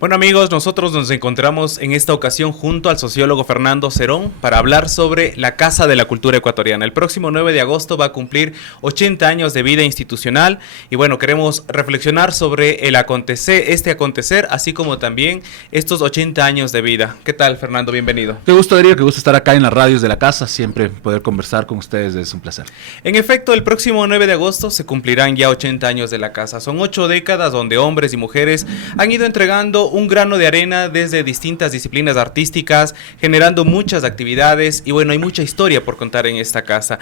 Bueno amigos, nosotros nos encontramos en esta ocasión junto al sociólogo Fernando Cerón para hablar sobre la Casa de la Cultura Ecuatoriana. El próximo 9 de agosto va a cumplir 80 años de vida institucional y bueno, queremos reflexionar sobre este acontecer, así como también estos 80 años de vida. ¿Qué tal, Fernando? Bienvenido. Qué gusto, Darío, qué gusto estar acá en las radios de la casa, siempre poder conversar con ustedes es un placer. En efecto, el próximo 9 de agosto se cumplirán ya 80 años de la casa. Son 8 décadas donde hombres y mujeres han ido entregando un grano de arena desde distintas disciplinas artísticas, generando muchas actividades y bueno, hay mucha historia por contar en esta casa.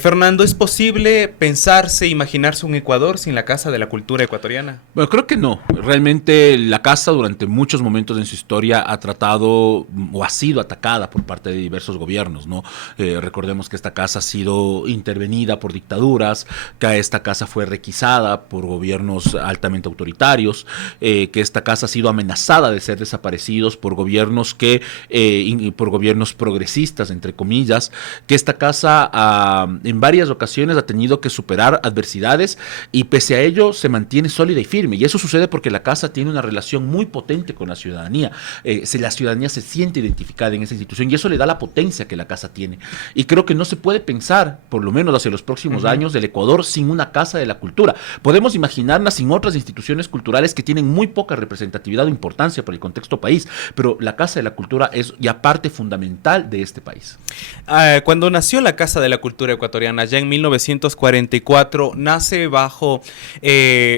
Fernando, ¿es posible pensarse, imaginarse un Ecuador sin la Casa de la Cultura Ecuatoriana? Bueno, creo que no. Realmente la casa durante muchos momentos en su historia ha tratado o ha sido atacada por parte de diversos gobiernos, ¿no? Recordemos que esta casa ha sido intervenida por dictaduras, que esta casa fue requisada por gobiernos altamente autoritarios, que esta casa ha sido amenazada de ser desaparecidos por gobiernos por gobiernos progresistas, entre comillas, que esta casa en varias ocasiones ha tenido que superar adversidades y pese a ello se mantiene sólida y firme. Y eso sucede porque la casa tiene una relación muy potente con la ciudadanía. La ciudadanía se siente identificada en esa institución y eso le da la potencia que la casa tiene. Y creo que no se puede pensar, por lo menos hacia los próximos años, del Ecuador sin una Casa de la Cultura. Podemos imaginarla sin otras instituciones culturales que tienen muy poca representatividad o importancia para el contexto país, pero la Casa de la Cultura es ya parte fundamental de este país. Cuando nació la Casa de la Cultura Ecuatoriana, ya en 1944, nace bajo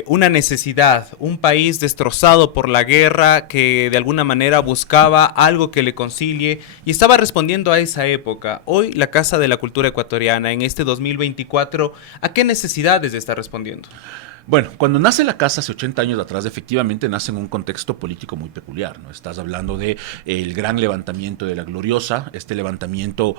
una necesidad, un país destrozado por la guerra que de alguna manera buscaba algo que le concilie y estaba respondiendo a esa época. Hoy la Casa de la Cultura Ecuatoriana, en este 2024, ¿a qué necesidades está respondiendo? Bueno, cuando nace la casa hace 80 años atrás, efectivamente nace en un contexto político muy peculiar, ¿no? Estás hablando de el gran levantamiento de la Gloriosa, este levantamiento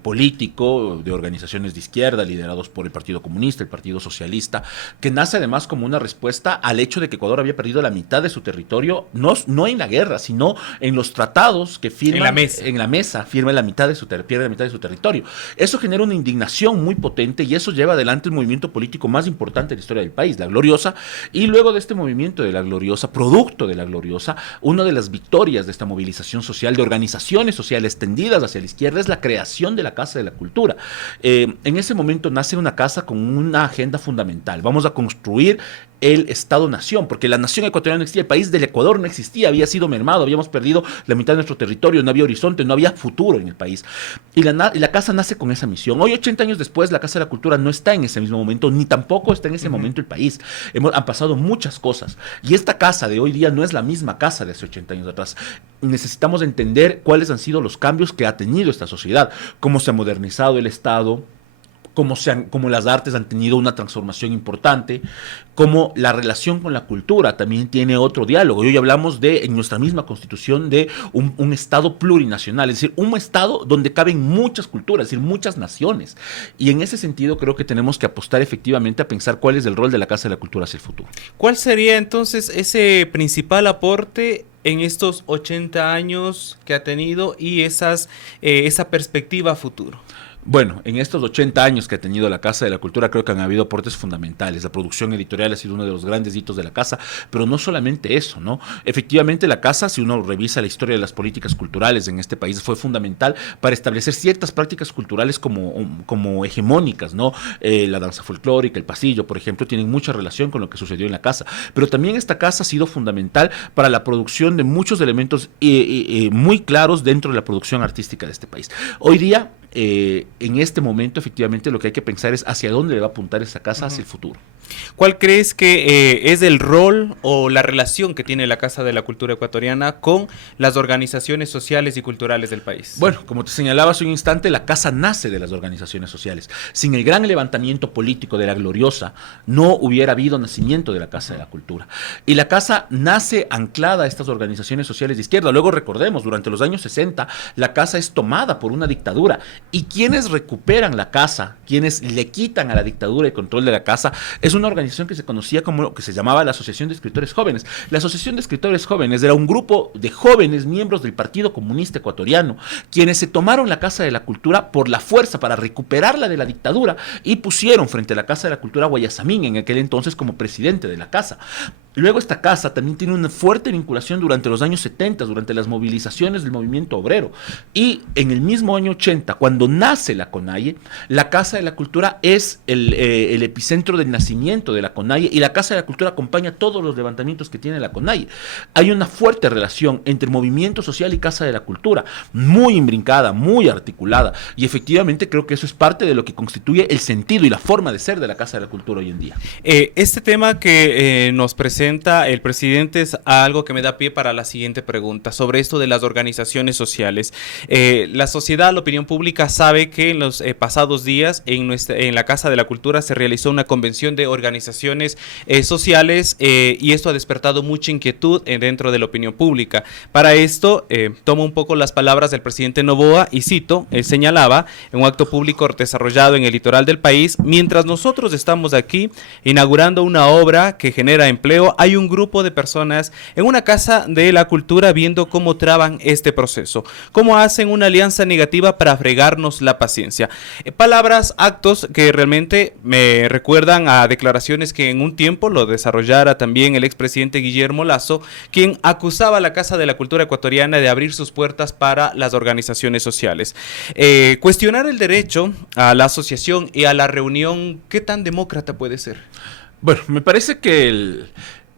político de organizaciones de izquierda liderados por el Partido Comunista, el Partido Socialista, que nace además como una respuesta al hecho de que Ecuador había perdido la mitad de su territorio, no en la guerra, sino en los tratados que firman en la mesa firma pierde la mitad de su territorio. Eso genera una indignación muy potente y eso lleva adelante el movimiento político más importante de la historia del país, la Gloriosa, y luego de este movimiento de la Gloriosa, producto de la Gloriosa, una de las victorias de esta movilización social, de organizaciones sociales tendidas hacia la izquierda, es la creación de la Casa de la Cultura. En ese momento nace una casa con una agenda fundamental. Vamos a construir el Estado-Nación, porque la nación ecuatoriana no existía, el país del Ecuador no existía, había sido mermado, habíamos perdido la mitad de nuestro territorio, no había horizonte, no había futuro en el país. Y la casa nace con esa misión. Hoy, 80 años después, la Casa de la Cultura no está en ese mismo momento, ni tampoco está en ese momento el país. Han pasado muchas cosas. Y esta casa de hoy día no es la misma casa de hace 80 años atrás. Necesitamos entender cuáles han sido los cambios que ha tenido esta sociedad, cómo se ha modernizado el Estado, cómo las artes han tenido una transformación importante, cómo la relación con la cultura también tiene otro diálogo. Y hoy hablamos en nuestra misma constitución de un Estado plurinacional, es decir, un Estado donde caben muchas culturas, es decir, muchas naciones. Y en ese sentido creo que tenemos que apostar efectivamente a pensar cuál es el rol de la Casa de la Cultura hacia el futuro. ¿Cuál sería entonces ese principal aporte en estos 80 años que ha tenido y esa perspectiva a futuro? Bueno, en estos 80 años que ha tenido la Casa de la Cultura creo que han habido aportes fundamentales. La producción editorial ha sido uno de los grandes hitos de la Casa, pero no solamente eso, ¿no? Efectivamente la Casa, si uno revisa la historia de las políticas culturales en este país, fue fundamental para establecer ciertas prácticas culturales como hegemónicas, ¿no? La danza folclórica, el pasillo, por ejemplo, tienen mucha relación con lo que sucedió en la Casa, pero también esta Casa ha sido fundamental para la producción de muchos elementos muy claros dentro de la producción artística de este país. Hoy día, en este momento efectivamente lo que hay que pensar es hacia dónde le va a apuntar esa casa hacia el futuro. ¿Cuál crees que es el rol o la relación que tiene la Casa de la Cultura Ecuatoriana con las organizaciones sociales y culturales del país? Bueno, como te señalaba hace un instante, la Casa nace de las organizaciones sociales. Sin el gran levantamiento político de la Gloriosa, no hubiera habido nacimiento de la Casa de la Cultura. Y la Casa nace anclada a estas organizaciones sociales de izquierda. Luego recordemos, durante los años 60, la Casa es tomada por una dictadura. Y quienes recuperan la Casa, quienes le quitan a la dictadura el control de la Casa, es una organización que se conocía como, que se llamaba la Asociación de Escritores Jóvenes. La Asociación de Escritores Jóvenes era un grupo de jóvenes miembros del Partido Comunista Ecuatoriano, quienes se tomaron la Casa de la Cultura por la fuerza para recuperarla de la dictadura y pusieron frente a la Casa de la Cultura a Guayasamín, en aquel entonces como presidente de la Casa. Luego esta casa también tiene una fuerte vinculación durante los años 70, durante las movilizaciones del movimiento obrero. Y en el mismo año 80, cuando nace la CONAIE, la Casa de la Cultura es el epicentro del nacimiento de la CONAIE, y la Casa de la Cultura acompaña todos los levantamientos que tiene la CONAIE. Hay una fuerte relación entre movimiento social y Casa de la Cultura, muy imbrincada, muy articulada, y efectivamente creo que eso es parte de lo que constituye el sentido y la forma de ser de la Casa de la Cultura hoy en día. Este tema que nos presenta el presidente es algo que me da pie para la siguiente pregunta, sobre esto de las organizaciones sociales. La sociedad, la opinión pública sabe que en los pasados días en la Casa de la Cultura se realizó una convención de organizaciones sociales, y esto ha despertado mucha inquietud dentro de la opinión pública. Para esto, tomo un poco las palabras del presidente Noboa y cito, él señalaba en un acto público desarrollado en el litoral del país: mientras nosotros estamos aquí inaugurando una obra que genera empleo, hay un grupo de personas en una Casa de la Cultura viendo cómo traban este proceso, cómo hacen una alianza negativa para fregarnos la paciencia. Palabras, actos que realmente me recuerdan a declaraciones que en un tiempo lo desarrollara también el expresidente Guillermo Lasso, quien acusaba a la Casa de la Cultura ecuatoriana de abrir sus puertas para las organizaciones sociales. Cuestionar el derecho a la asociación y a la reunión, ¿qué tan demócrata puede ser? Bueno, me parece que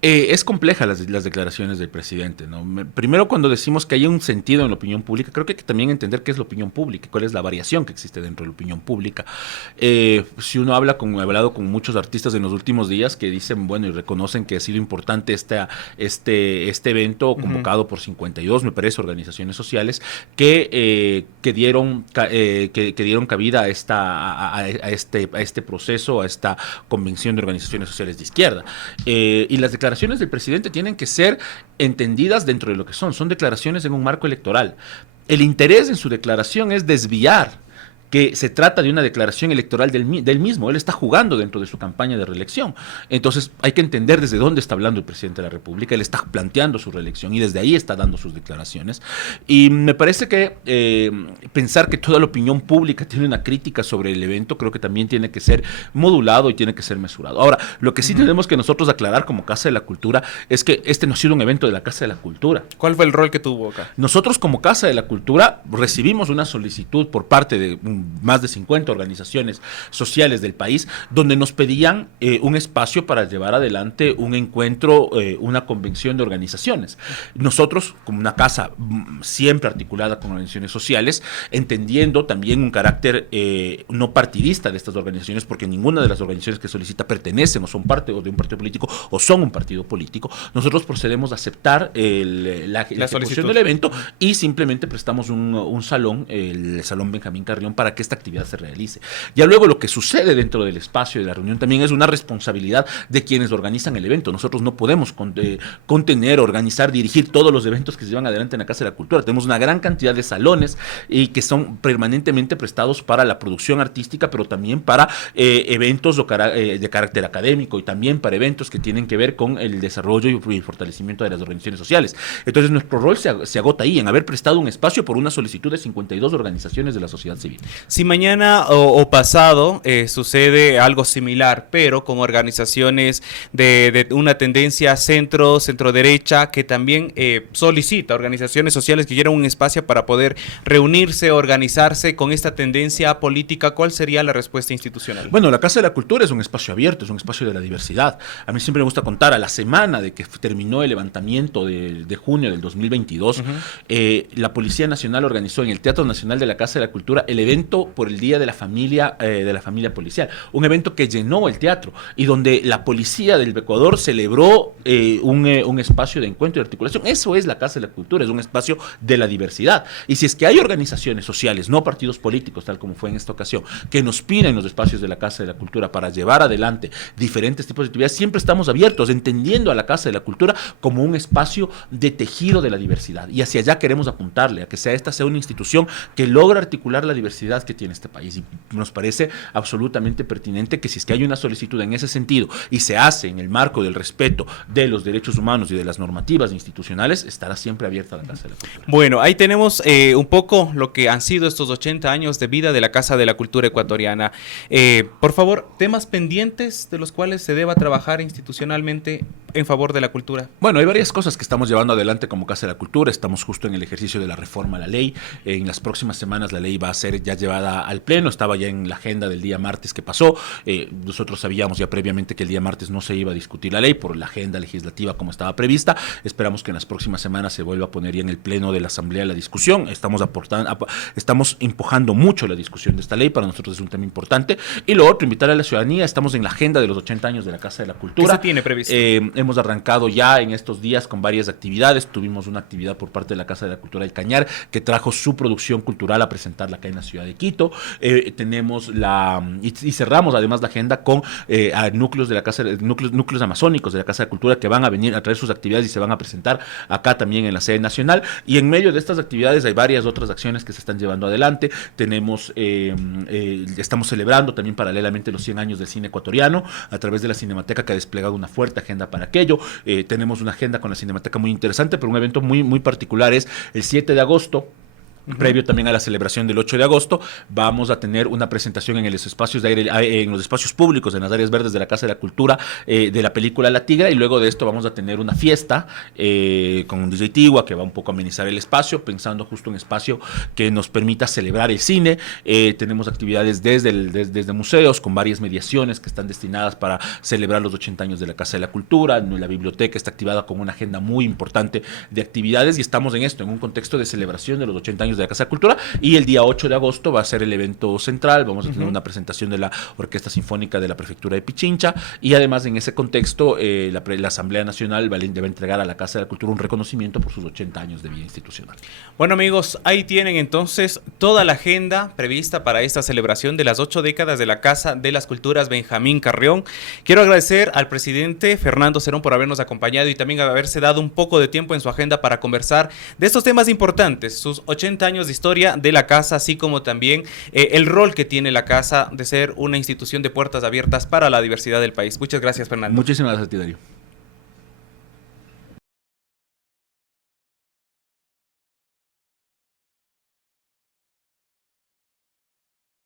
es compleja las declaraciones del presidente, ¿no? Primero, cuando decimos que hay un sentido en la opinión pública, creo que hay que también entender qué es la opinión pública, cuál es la variación que existe dentro de la opinión pública. Si uno he hablado con muchos artistas en los últimos días que dicen, bueno, y reconocen que ha sido importante este evento convocado por 52, me parece, organizaciones sociales que dieron cabida a este proceso, a esta convención de organizaciones sociales de izquierda. Y las declaraciones del presidente tienen que ser entendidas dentro de lo que son declaraciones en un marco electoral. El interés en su declaración es desviar que se trata de una declaración electoral del mismo. Él está jugando dentro de su campaña de reelección. Entonces hay que entender desde dónde está hablando el presidente de la República. Él está planteando su reelección y desde ahí está dando sus declaraciones. Y me parece que pensar que toda la opinión pública tiene una crítica sobre el evento, creo que también tiene que ser modulado y tiene que ser mesurado. Ahora, lo que sí tenemos que nosotros aclarar como Casa de la Cultura es que este no ha sido un evento de la Casa de la Cultura. ¿Cuál fue el rol que tuvo acá? Nosotros como Casa de la Cultura recibimos una solicitud por parte de más de 50 organizaciones sociales del país, donde nos pedían un espacio para llevar adelante un encuentro, una convención de organizaciones. Nosotros, como una casa siempre articulada con organizaciones sociales, entendiendo también un carácter no partidista de estas organizaciones, porque ninguna de las organizaciones que solicita pertenecen o son parte de un partido político o son un partido político, nosotros procedemos a aceptar la ejecución del evento y simplemente prestamos un salón, el Salón Benjamín Carrión, para que esta actividad se realice. Ya luego lo que sucede dentro del espacio de la reunión también es una responsabilidad de quienes organizan el evento. Nosotros no podemos contener, organizar, dirigir todos los eventos que se llevan adelante en la Casa de la Cultura. Tenemos una gran cantidad de salones y que son permanentemente prestados para la producción artística, pero también para eventos de carácter académico y también para eventos que tienen que ver con el desarrollo y el fortalecimiento de las organizaciones sociales. Entonces nuestro rol se agota ahí, en haber prestado un espacio por una solicitud de 52 organizaciones de la sociedad civil. Si mañana o pasado sucede algo similar, pero con organizaciones de una tendencia centro-derecha, que también solicita organizaciones sociales que quieran un espacio para poder reunirse, organizarse con esta tendencia política, ¿cuál sería la respuesta institucional? Bueno, la Casa de la Cultura es un espacio abierto, es un espacio de la diversidad. A mí siempre me gusta contar, a la semana de que terminó el levantamiento de junio del 2022, la Policía Nacional organizó en el Teatro Nacional de la Casa de la Cultura el evento por el Día de la Familia Policial, un evento que llenó el teatro y donde la policía del Ecuador celebró un espacio de encuentro y articulación. Eso es la Casa de la Cultura, es un espacio de la diversidad. Y si es que hay organizaciones sociales, no partidos políticos, tal como fue en esta ocasión, que nos piden los espacios de la Casa de la Cultura para llevar adelante diferentes tipos de actividades, siempre estamos abiertos, entendiendo a la Casa de la Cultura como un espacio de tejido de la diversidad. Y hacia allá queremos apuntarle, a que esta sea una institución que logra articular la diversidad que tiene este país. Y nos parece absolutamente pertinente que si es que hay una solicitud en ese sentido y se hace en el marco del respeto de los derechos humanos y de las normativas institucionales, estará siempre abierta la Casa de la Cultura. Bueno, ahí tenemos un poco lo que han sido estos 80 años de vida de la Casa de la Cultura ecuatoriana. Por favor, temas pendientes de los cuales se deba trabajar institucionalmente en favor de la cultura? Bueno, hay varias cosas que estamos llevando adelante como Casa de la Cultura. Estamos justo en el ejercicio de la reforma a la ley. En las próximas semanas la ley va a ser ya llevada al Pleno. Estaba ya en la agenda del día martes que pasó. Nosotros sabíamos ya previamente que el día martes no se iba a discutir la ley por la agenda legislativa como estaba prevista. Esperamos que en las próximas semanas se vuelva a poner ya en el Pleno de la Asamblea la discusión. Estamos empujando mucho la discusión de esta ley. Para nosotros es un tema importante. Y lo otro, invitar a la ciudadanía. Estamos en la agenda de los 80 años de la Casa de la Cultura. ¿Qué se tiene previsto? Hemos arrancado ya en estos días con varias actividades. Tuvimos una actividad por parte de la Casa de la Cultura del Cañar que trajo su producción cultural a presentarla acá en la ciudad de Quito. Tenemos y cerramos además la agenda con núcleos de la Casa, núcleos amazónicos de la Casa de la Cultura que van a venir a traer sus actividades y se van a presentar acá también en la sede nacional. Y en medio de estas actividades hay varias otras acciones que se están llevando adelante. Estamos celebrando también paralelamente los 100 años del cine ecuatoriano a través de la Cinemateca, que ha desplegado una fuerte agenda para aquello. Tenemos una agenda con la Cinemateca muy interesante, pero un evento muy, muy particular es el 7 de agosto. Previo también a la celebración del 8 de agosto, vamos a tener una presentación en los espacios de aire, en los espacios públicos, en las áreas verdes de la Casa de la Cultura, de la película La Tigra, y luego de esto vamos a tener una fiesta con un DJ Tigua que va un poco a amenizar el espacio, pensando justo un espacio que nos permita celebrar el cine. Tenemos actividades desde museos, con varias mediaciones que están destinadas para celebrar los 80 años de la Casa de la Cultura. La biblioteca está activada con una agenda muy importante de actividades y estamos en esto, en un contexto de celebración de los 80 años de la Casa de la Cultura, y el día 8 de agosto va a ser el evento central. Vamos a tener una presentación de la Orquesta Sinfónica de la Prefectura de Pichincha, y además en ese contexto la Asamblea Nacional va a entregar a la Casa de la Cultura un reconocimiento por sus 80 años de vida institucional. Bueno, amigos, ahí tienen entonces toda la agenda prevista para esta celebración de las 8 décadas de la Casa de las Culturas Benjamín Carrión. Quiero agradecer al presidente Fernando Cerón por habernos acompañado y también haberse dado un poco de tiempo en su agenda para conversar de estos temas importantes, sus 80 años de historia de la Casa, así como también el rol que tiene la Casa de ser una institución de puertas abiertas para la diversidad del país. Muchas gracias, Fernando. Muchísimas gracias a ti, Darío.